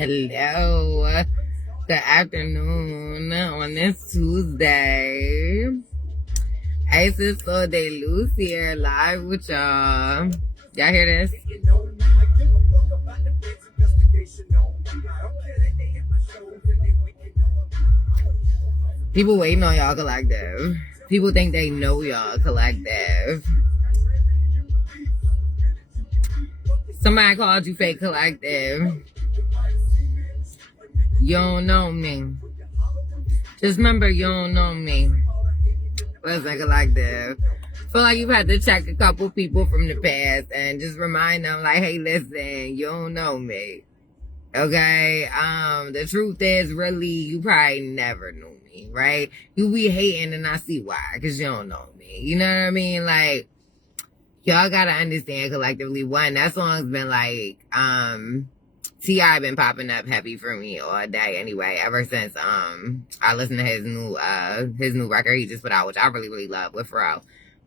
Hello. Good afternoon on this Tuesday. Isis So They Loose here live with y'all. Y'all hear this? People waiting on y'all collective. People think they know y'all collective. Somebody called you fake collective. You don't know me. Just remember, you don't know me. What's like collective? Feel like you've had to check a couple people from the past and just remind them, like, hey, listen, you don't know me. Okay? The truth is, really, you probably never knew me, right? You be hating and I see why, because you don't know me. You know what I mean? Like, y'all gotta understand collectively, one, that song's been like, T.I. been popping up heavy for me all day anyway, ever since I listened to his new record he just put out, which I really, really love with Pharrell.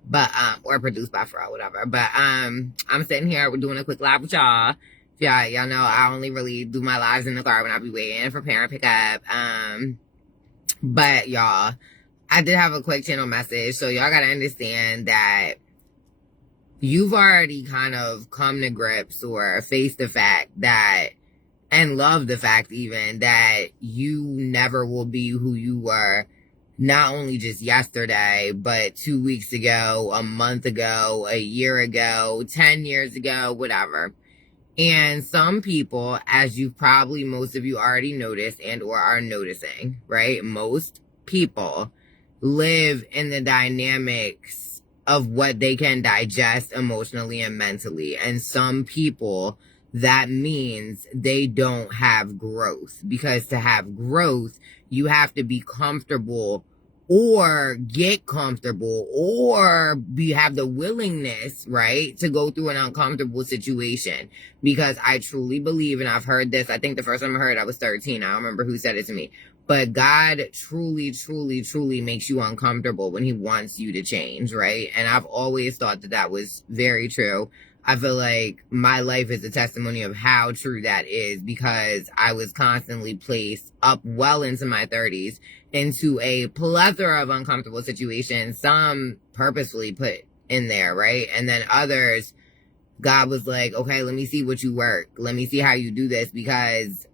But or produced by Pharrell, whatever. But I'm sitting here, we're doing a quick live with y'all. Y'all know I only really do my lives in the car when I be waiting for parent pickup. But y'all, I did have a quick channel message, so y'all gotta understand that you've already kind of come to grips or faced the fact that, and love the fact even, that you never will be who you were, not only just yesterday, but 2 weeks ago, a month ago, a year ago, 10 years ago, whatever. And some people, as you probably, most of you already noticed and or are noticing, right? Most people live in the dynamics of what they can digest emotionally and mentally. And some people, that means they don't have growth, because to have growth, you have to be comfortable or get comfortable or have the willingness, right, to go through an uncomfortable situation. Because I truly believe, and I've heard this, I think the first time I heard it, I was 13. I don't remember who said it to me. But God truly, truly, truly makes you uncomfortable when he wants you to change, right? And I've always thought that that was very true. I feel like my life is a testimony of how true that is, because I was constantly placed up well into my 30s into a plethora of uncomfortable situations, some purposefully put in there, right? And then others, God was like, okay, let me see what you work. Let me see how you do this, because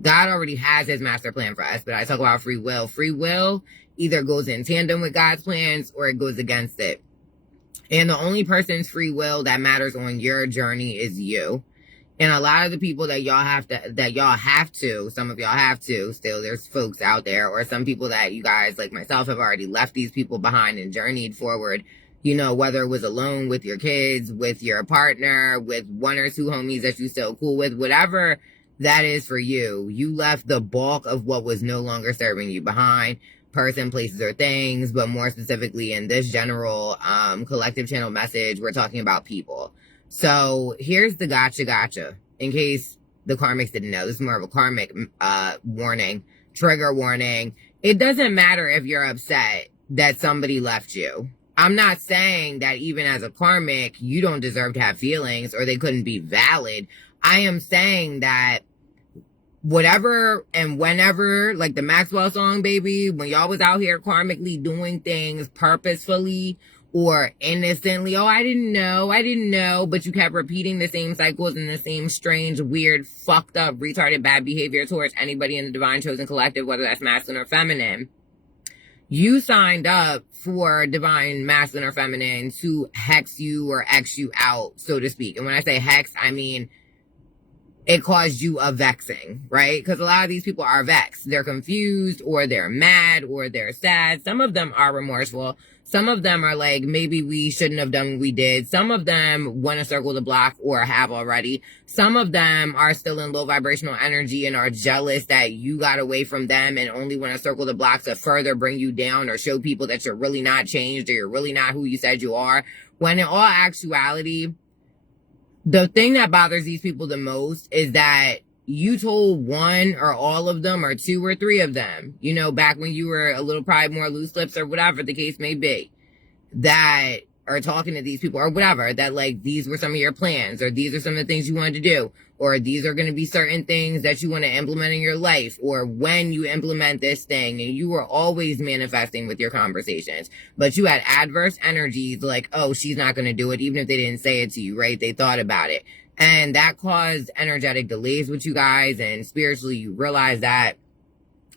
God already has his master plan for us. But I talk about free will. Free will either goes in tandem with God's plans or it goes against it. And the only person's free will that matters on your journey is you. And a lot of the people that y'all have to, some of y'all have to, still there's folks out there, or some people that you guys like myself have already left these people behind and journeyed forward, you know, whether it was alone with your kids, with your partner, with one or two homies that you still cool with, whatever that is for you. You left the bulk of what was no longer serving you behind. Person, places, or things, but more specifically in this general collective channel message, we're talking about people. So here's the gotcha, in case the karmics didn't know. This is more of a karmic warning, trigger warning. It doesn't matter if you're upset that somebody left you. I'm not saying that even as a karmic, you don't deserve to have feelings or they couldn't be valid. I am saying that whatever and whenever, like the Maxwell song, baby, when y'all was out here karmically doing things purposefully or innocently, oh, I didn't know, but you kept repeating the same cycles and the same strange, weird, fucked up, retarded, bad behavior towards anybody in the divine chosen collective, whether that's masculine or feminine. You signed up for divine masculine or feminine to hex you or X you out, so to speak. And when I say hex, I mean it caused you a vexing, right? Because a lot of these people are vexed. They're confused, or they're mad, or they're sad. Some of them are remorseful. Some of them are like, maybe we shouldn't have done what we did. Some of them want to circle the block or have already. Some of them are still in low vibrational energy and are jealous that you got away from them and only want to circle the block to further bring you down or show people that you're really not changed or you're really not who you said you are. When in all actuality, the thing that bothers these people the most is that you told one or all of them or two or three of them, you know, back when you were a little probably more loose lips or whatever the case may be, that are talking to these people or whatever, that like these were some of your plans, or these are some of the things you wanted to do, or these are going to be certain things that you want to implement in your life, or when you implement this thing, and you were always manifesting with your conversations, but you had adverse energies like, oh, she's not going to do it, even if they didn't say it to you, right? They thought about it. And that caused energetic delays with you guys, and spiritually you realized that.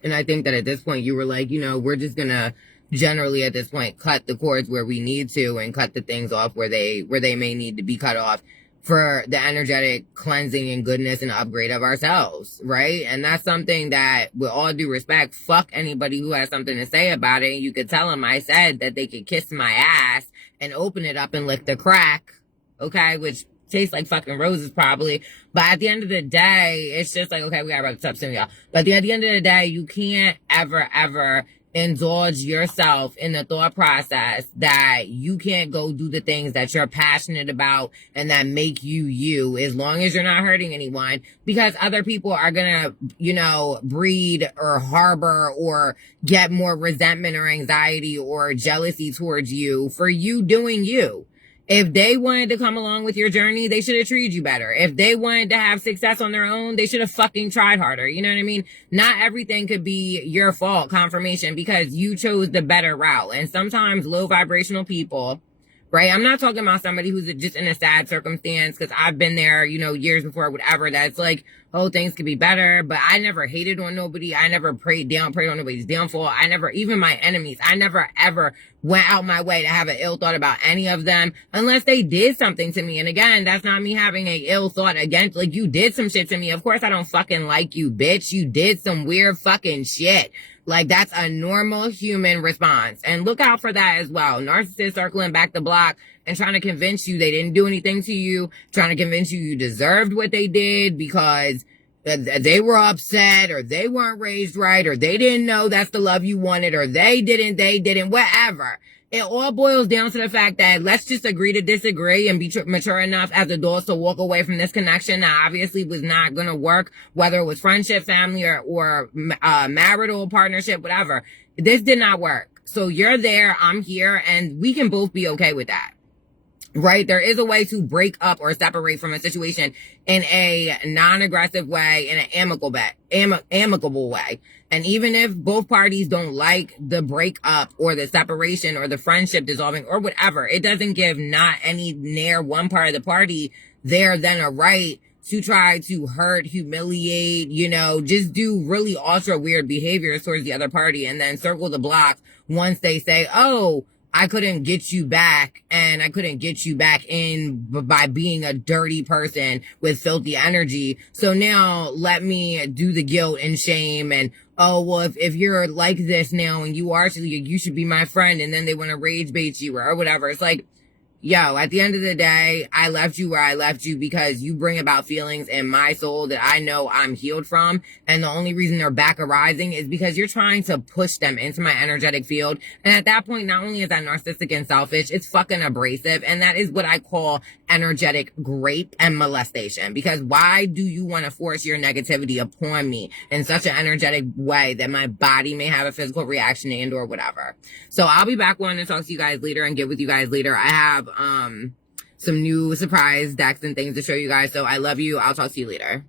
And I think that at this point you were like, you know, we're just going to generally at this point cut the cords where we need to, and cut the things off where they may need to be cut off for the energetic cleansing and goodness and upgrade of ourselves, right? And that's something that, with all due respect, fuck anybody who has something to say about it. You could tell them I said that they could kiss my ass and open it up and lick the crack, okay? Which tastes like fucking roses probably. But at the end of the day, it's just like, okay, we gotta wrap this up soon, y'all. But at the end of the day, you can't ever indulge yourself in the thought process that you can't go do the things that you're passionate about and that make you you, as long as you're not hurting anyone, because other people are gonna, you know, breed or harbor or get more resentment or anxiety or jealousy towards you for you doing you. If they wanted to come along with your journey, they should have treated you better. If they wanted to have success on their own, they should have fucking tried harder. You know what I mean? Not everything could be your fault, confirmation, because you chose the better route. And sometimes low vibrational people, right? I'm not talking about somebody who's just in a sad circumstance, because I've been there, you know, years before, whatever, that's like, oh, things could be better. But I never hated on nobody. I never prayed on nobody's downfall. I never, even my enemies, I never ever went out my way to have an ill thought about any of them unless they did something to me. And again, that's not me having a ill thought against, like, you did some shit to me. Of course I don't fucking like you, bitch. You did some weird fucking shit. Like, that's a normal human response. And look out for that as well. Narcissists circling back the block and trying to convince you they didn't do anything to you, trying to convince you you deserved what they did because they were upset, or they weren't raised right, or they didn't know that's the love you wanted, or they didn't, whatever. It all boils down to the fact that let's just agree to disagree and be mature enough as adults to walk away from this connection that obviously was not going to work, whether it was friendship, family, or marital partnership, whatever. This did not work. So you're there, I'm here, and we can both be okay with that. Right? There is a way to break up or separate from a situation in a non-aggressive way, in an amicable way. And even if both parties don't like the breakup or the separation or the friendship dissolving or whatever, it doesn't give not any near one part of the party there then a right to try to hurt, humiliate, you know, just do really ultra weird behaviors towards the other party and then circle the block once they say, oh, I couldn't get you back, and I couldn't get you back in by being a dirty person with filthy energy. So now let me do the guilt and shame and, oh, well, if you're like this now and you should be my friend, and then they want to rage bait you or whatever. It's like, yo, at the end of the day, I left you where I left you because you bring about feelings in my soul that I know I'm healed from. And the only reason they're back arising is because you're trying to push them into my energetic field. And at that point, not only is that narcissistic and selfish, it's fucking abrasive. And that is what I call energetic rape and molestation. Because why do you want to force your negativity upon me in such an energetic way that my body may have a physical reaction and or whatever? So I'll be back on to talk to you guys later and get with you guys later. I have some new surprise decks and things to show you guys. So I love you. I'll talk to you later.